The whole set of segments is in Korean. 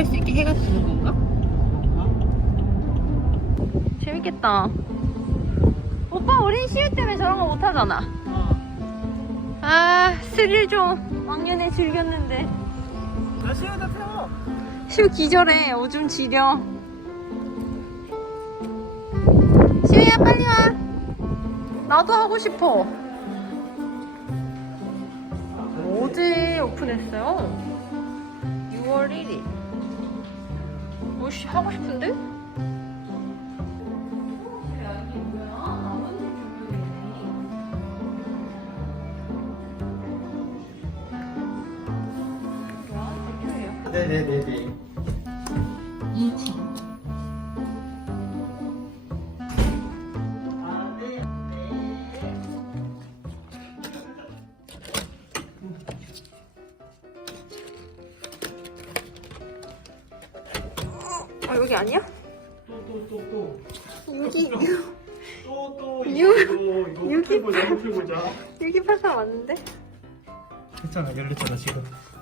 할수 있게 해가 주는 건가? 재밌겠다. 오빠 우린 시우 때문에 저런 거 못 하잖아. 아 스릴 좀 왕년에 즐겼는데. 나 시우다 태워. 시우 기절해. 오줌 지려. 시우야 빨리 와. 나도 하고 싶어. 어제 오픈했어요. 6월 1일. 뭐씨 하고 싶은데? 네네네네.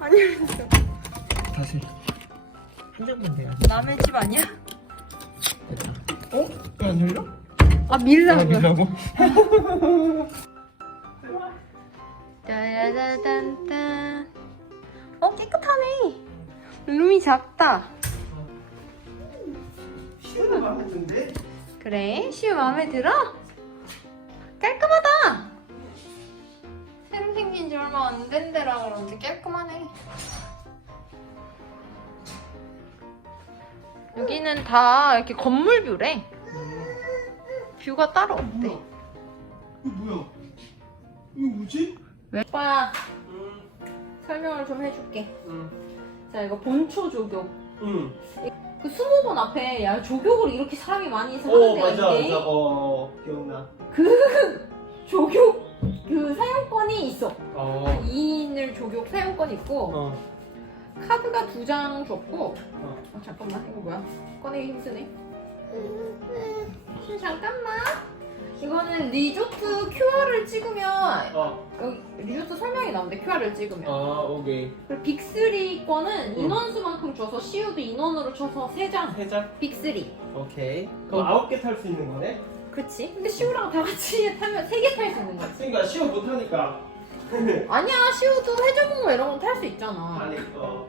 아 지금. 아니 다시 한 장만 돼야지. 남의 집 아니야? 됐다. 어? 왜안 열려? 아 아, 밀라고. 밀라고? 따라다단딴. 어 깨끗하네. 룸이 작다. 쉬운 거 같은데? 그래? 시우 마음에 들어? 깔끔하다. 생긴 지 얼마 안 된 데라 그런지 깔끔하네. 여기는 다 이렇게 건물 뷰래. 뷰가 따로 없대. 이거 뭐야? 이거 뭐지? 왜? 오빠 응, 설명을 좀 해줄게. 응, 자 이거 본초 조교. 응. 그 수목원 앞에 야 조교를 이렇게 사람이 많이 해서 오 하는 데가 맞아 있대. 맞아 어 기억나. 조교 그 사용권이 있어. 어. 2인을 조교 사용권 있고 어. 카드가 두 장 줬고 어. 어, 잠깐만 이거 뭐야? 꺼내기 힘드네. 음, 잠깐만. 이거는 리조트 QR을 찍으면 어. 여기 리조트 설명이 나오는데 QR을 찍으면 아 오케이. 그리고 빅3 거는 응. 인원수만큼 줘서 CU도 인원으로 쳐서 3장 세 장. 빅3 오케이. 그럼 아홉 개 탈 수 있는 거네? 그치? 근데 CU랑 다 같이 타면 3개 탈 수 있는 거지 그러니까 시험 못 하니까. 아니야 CU도 해적응모 이런 건 탈 수 있잖아 아니 어.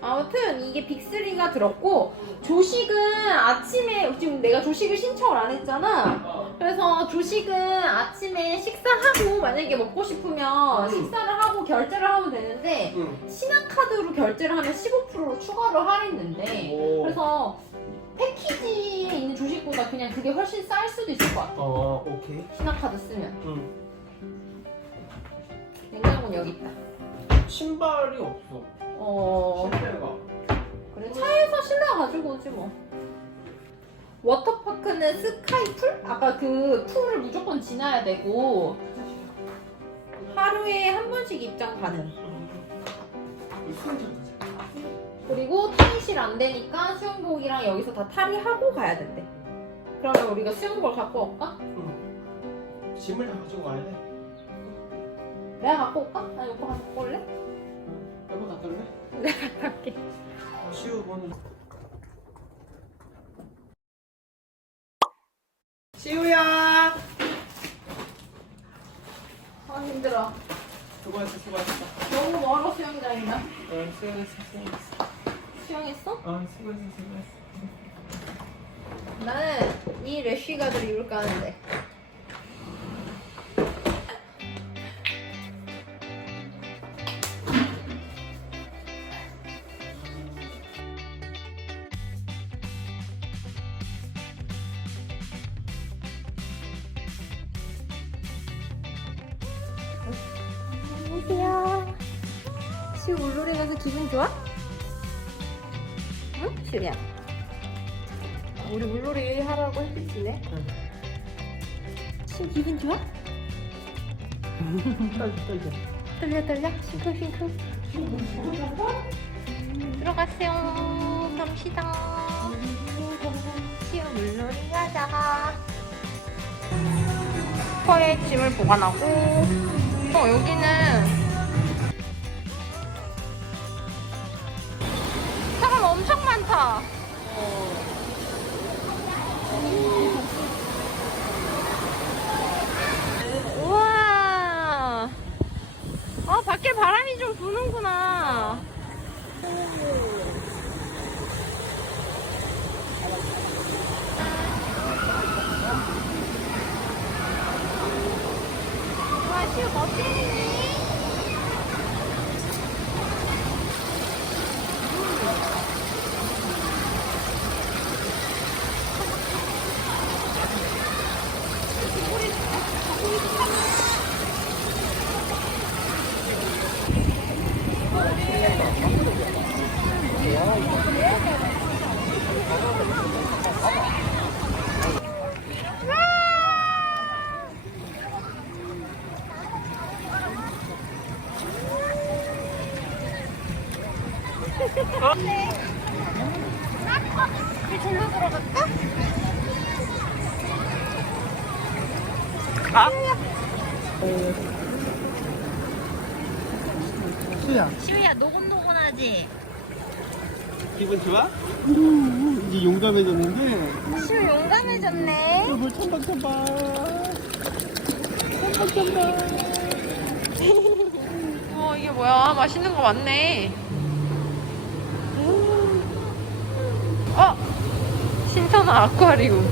아무튼 이게 빅3가 들었고 조식은 아침에 지금 내가 조식을 신청을 안 했잖아 어. 그래서 조식은 아침에 식사하고 만약에 먹고 싶으면 음. 식사를 하고 결제를 하면 되는데 응. 신한카드로 결제를 하면 15%로 추가로 할인된대 그냥 그게 훨씬 쌀 수도 있을 것 같아 어 오케이. 신한카드 쓰면 응. 냉장고는 여기 있다 신발이 없어. 어 실내가. 그래 차에서 실내가 가지고 오지 뭐 워터파크는 스카이풀? 아까 그 풀을 무조건 지나야 되고 하루에 한 번씩 입장 가능. 그리고 탈의실 안 되니까 수영복이랑 여기서 다 탈의하고 가야 된대 그러면 우리가 수영복을 갖고 올까? 짐을 다 가지고 가야 돼. 내가 갖고 올까? 아니 오빠 갖고 올래? 여보 놔둘래? 내가 갈게 어, 시우 보는. 시우야. 아 힘들어 수고했어 수고했어. 너무 멀어 수영장이랑 어 수고했어 수고했어. 나는 이 래쉬 가들 입을까 하는데 안녕하세요 시우 물놀이 가서 기분 좋아? 응? 시우야 우리 물놀이 하라고 했겠지네. 지금 기분 좋아? 떨려 떨려. 떨려 떨려? 음, 들어가세요. 갑시다. 시우 물놀이 가자. 슈퍼에 짐을 보관하고. 어 여기는 크다. 우와. 밖에 바람이 좀 부는구나. 와, 시우 멋지니? 절로 들어갈까? 수야. 시우야 노곤노곤하지? 기분 좋아? 이제 용감해졌는데. 시우 용감해졌네. 물 첨박첨박. 첨박첨박. 어 이게 뭐야? 맛있는 거 많네. 어 신선한 아쿠아리움.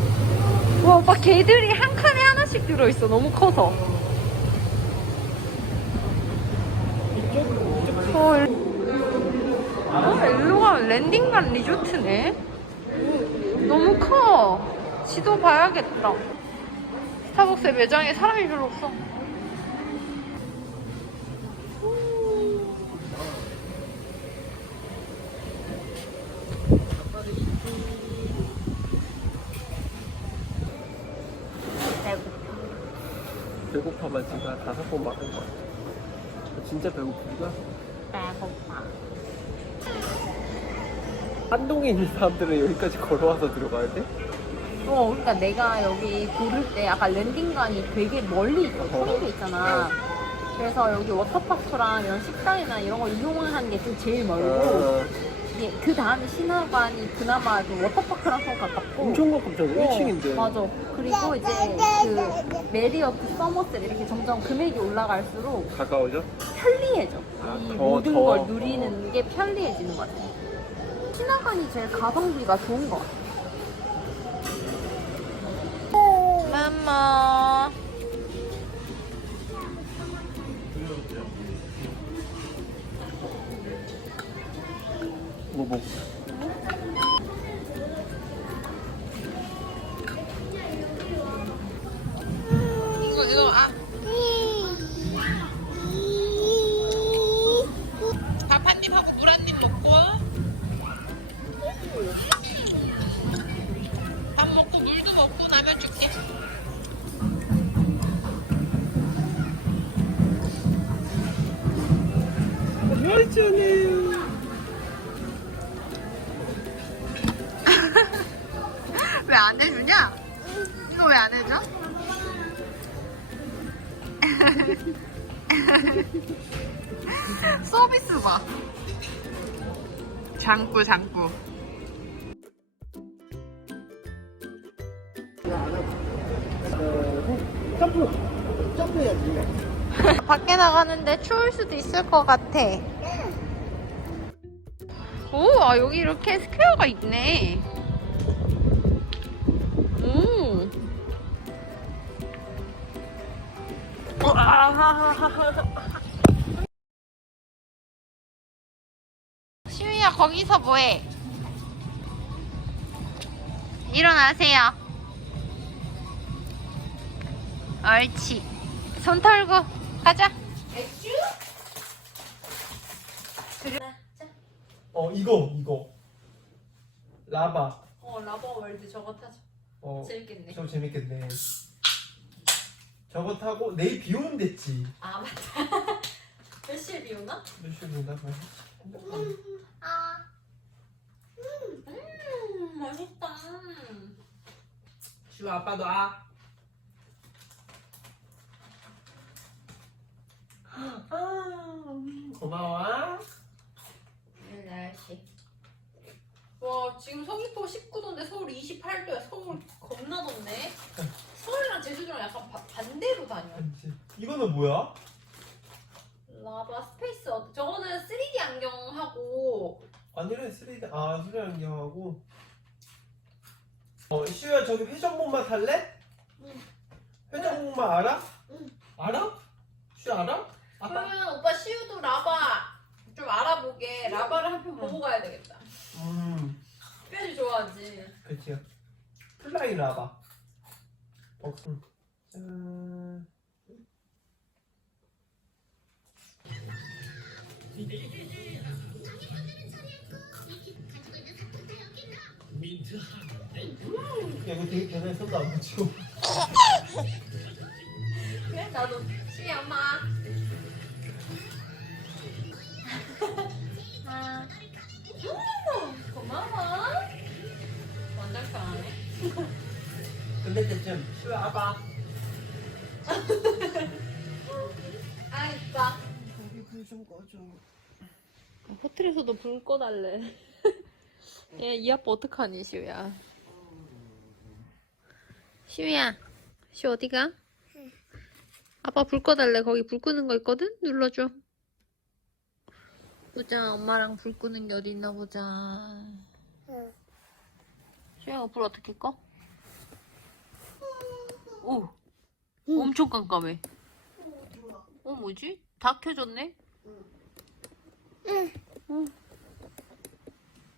와 오빠 개들이 한 칸에 하나씩 들어있어. 너무 커서. 어, 일- 어 일로가 랜딩반 리조트네? 너무 커. 지도 봐야겠다. 스타벅스 매장에 사람이 별로 없어 배고파만 지금 한 다섯 번 막은 것 같아 진짜 배고프구나 배고파 한동에 있는 사람들은 여기까지 걸어와서 들어가야 돼? 어, 그러니까 내가 여기 고를 때 약간 랜딩관이 되게 멀리 있어. 서울에 있잖아. 그래서 여기 워터파크랑 이런 식당이나 이런 거 이용하는 게 좀 제일 멀고, 어, 이게 그 다음에 신화관이 그나마 좀 워터파크랑 좀 가깝고. 엄청 가깝잖아 어, 1층인데 맞아. 그리고 이제 그 메리어트 서머셋 이렇게 점점 금액이 올라갈수록 가까워져? 편리해져. 아, 이 더, 모든 더. 걸 누리는 게 편리해지는 것 같아. 신화관이 제일 가성비가 좋은 것 같아. 맘마. 뭐 뭐. 이거 이거 아. 밥 한 입 하고 물 한 입 먹고. 밥 먹고 물도 먹고 나면 줄게. 맛있잖 왜 안 해주냐? 이거 왜 안 해줘? 서비스 봐. 장구 장구. 점프 점프해야지 밖에 나가는데 추울 수도 있을 것 같아. 오, 아, 여기 이렇게 스퀘어가 있네. 시우야, 거기서 뭐해? 일어나세요. 옳지. 손 털고 가자. 어 이거 이거 라바 어 라버 월드 저거 타자. 어 재밌겠네. 저 재밌겠네 저거 타고 내일 비 오면 됐지 아 맞다. 몇 시에 비 오나? 몇 시에 비 오나 핸드폰 아. 음 맛있다. 시우 아빠도 아. 아 고마워 오늘 날씨. 와 지금 서귀포 19도인데 서울 28도야. 서울 겁나 덥네. 서울이랑 제주도랑 약간 바- 반대로 다녀. 이거는 뭐야? 라바 스페이스 어- 저거는 3D 안경하고 아니래 3D 아 3D 안경하고 어 시우야 저기 회전목마 탈래? 응. 회전목마 알아? 응. 알아? 시우 알아? 아빠 그러면 오빠 시우도 라바 좀 알아보게. 라바를 한 편 보고 가야 되겠다. 음 뼈지 좋아하지. 그치 플라이 라바 짠야 이거 되게 변해 손도 안 붙이고 그래 나도 시우 엄마. 아. 음, 고마워. 완전 잘하네. 근데 대체 시우야 아빠 아 이뻐. 거기 불좀 꺼줘 호텔에서도 불 꺼달래. 얘, 이 아빠 어떡하니, 시우야? 시우야, 시우 어디가? 아빠 불 꺼달래. 거기 불 끄는 거 있거든? 눌러줘. 보자, 엄마랑 불 끄는 게 어디 있나 보자. 시우야, 불 어떻게 꺼? 오, 엄청 깜깜해. 어, 뭐지? 다 켜졌네?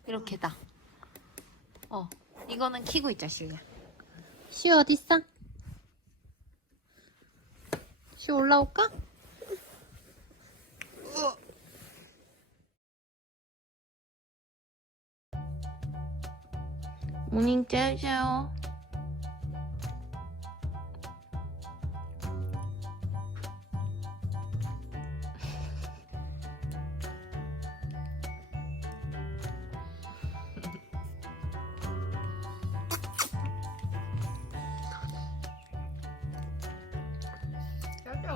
이렇게다. 어, 이거는 키고 있자, 시우야. 시우 어딨어? 시우 올라올까? 모닝 짜자요.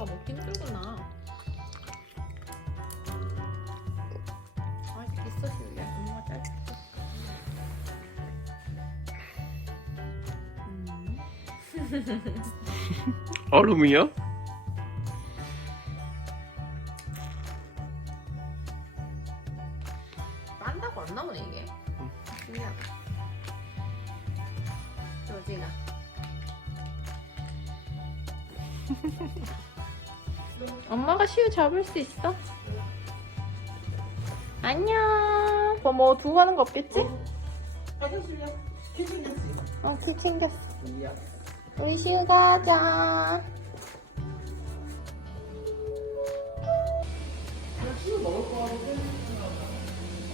짜자가 먹기 힘들구나. 아, 있어, 시우야. 엄마가. 음. 얼음이요? 딴다고 안 나오네 이게. 신기하다. 조지가. 엄마가 시우 잡을 수 있어? 안녕. 뭐, 뭐 두고 가는 거 없겠지? 화장실이야? 키친이지 어, 키 챙겼어. 우리 시우 가자.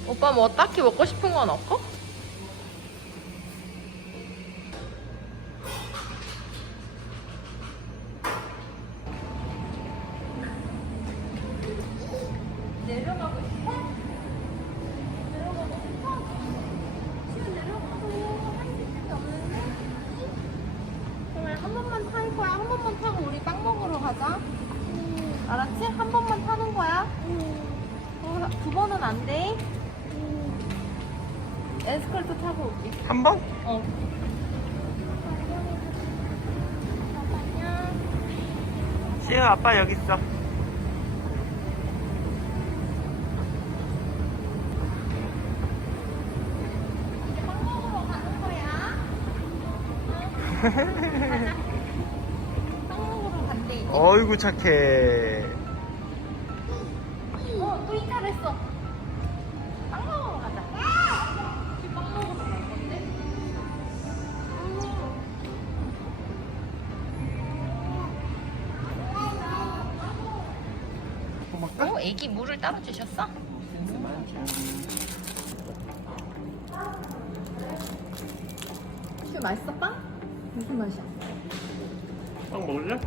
오빠 뭐 딱히 먹고 싶은 건 없고 싶어? 내려가고 싶어? 지금 내려가도 할 수 있는 게 없는데? 그러면 한 번만 탈 거야. 한 번만 타고 우리 빵 먹으러 가자. 알았지? 한 번만 타는 거야. 어, 두 번은 안 돼. 에스컬트 타고 올게. 한 번? 어. 안녕. 시우 아빠 여기 있어. 빵 먹으러 간대. 어이구 착해 애기 물을 따로 주셨어? 슈 맛있어 빵? 무슨 맛이야? 빵 먹을래?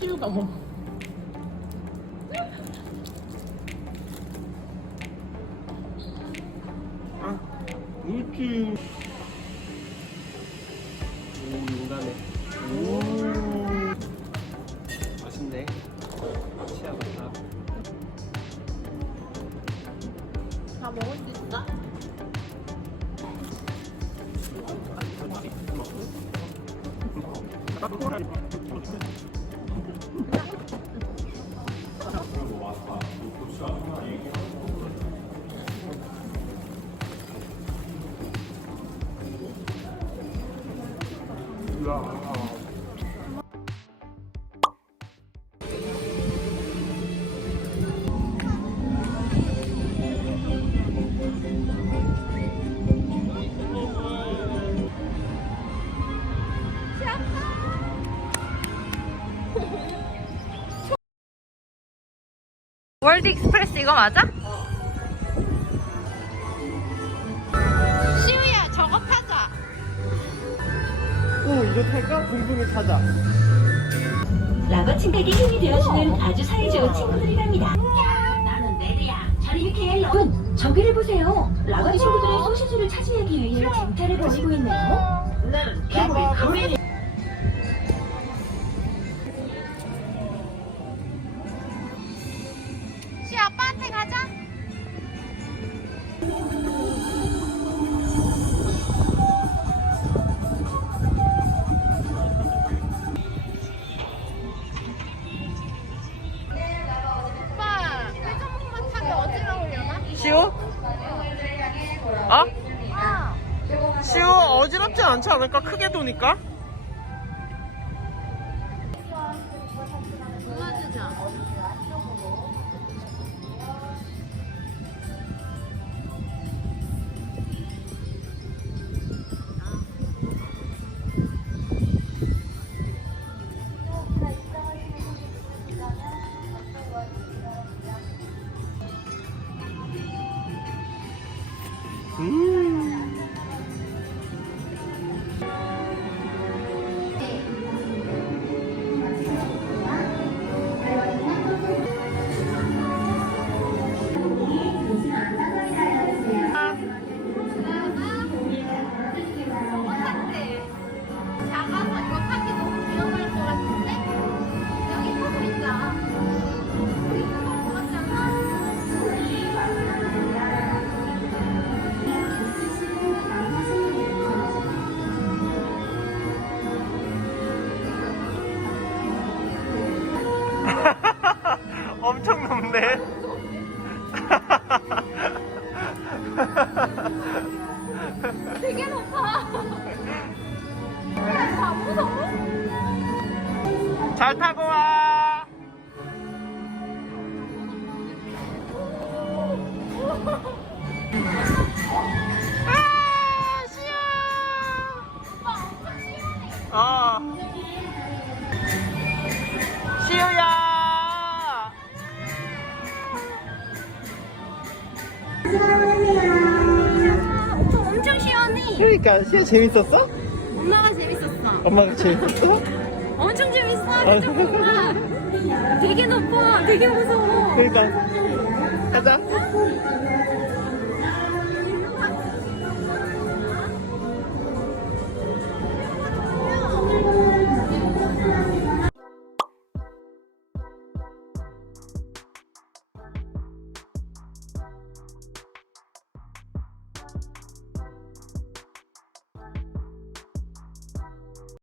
시우가 뭐. 옳지. 월드 익스프레스 이거 맞아? 이거 탈까? 붕붕이 타자 라거 친구에게 힘이 되어주는 아주 사이좋은 친구들이랍니다. 나는 내리야. 저리 이렇게 여러분, 저기를 보세요. 라거 친구들의 소시지를 차지하기 위해 쟁탈을 벌이고 있네요. 나는 개구리 시 시우? 어? 아 시우 어지럽진 않지 않을까? 크게 도니까? 엄청 높네. 엄청 엄청 시원해. 그러니까 시아 재밌었어? 엄마가 재밌었어. 엄마가 재밌었어? 엄청 재밌어. 되게 높아. 되게 무서워. 그러니까. 가자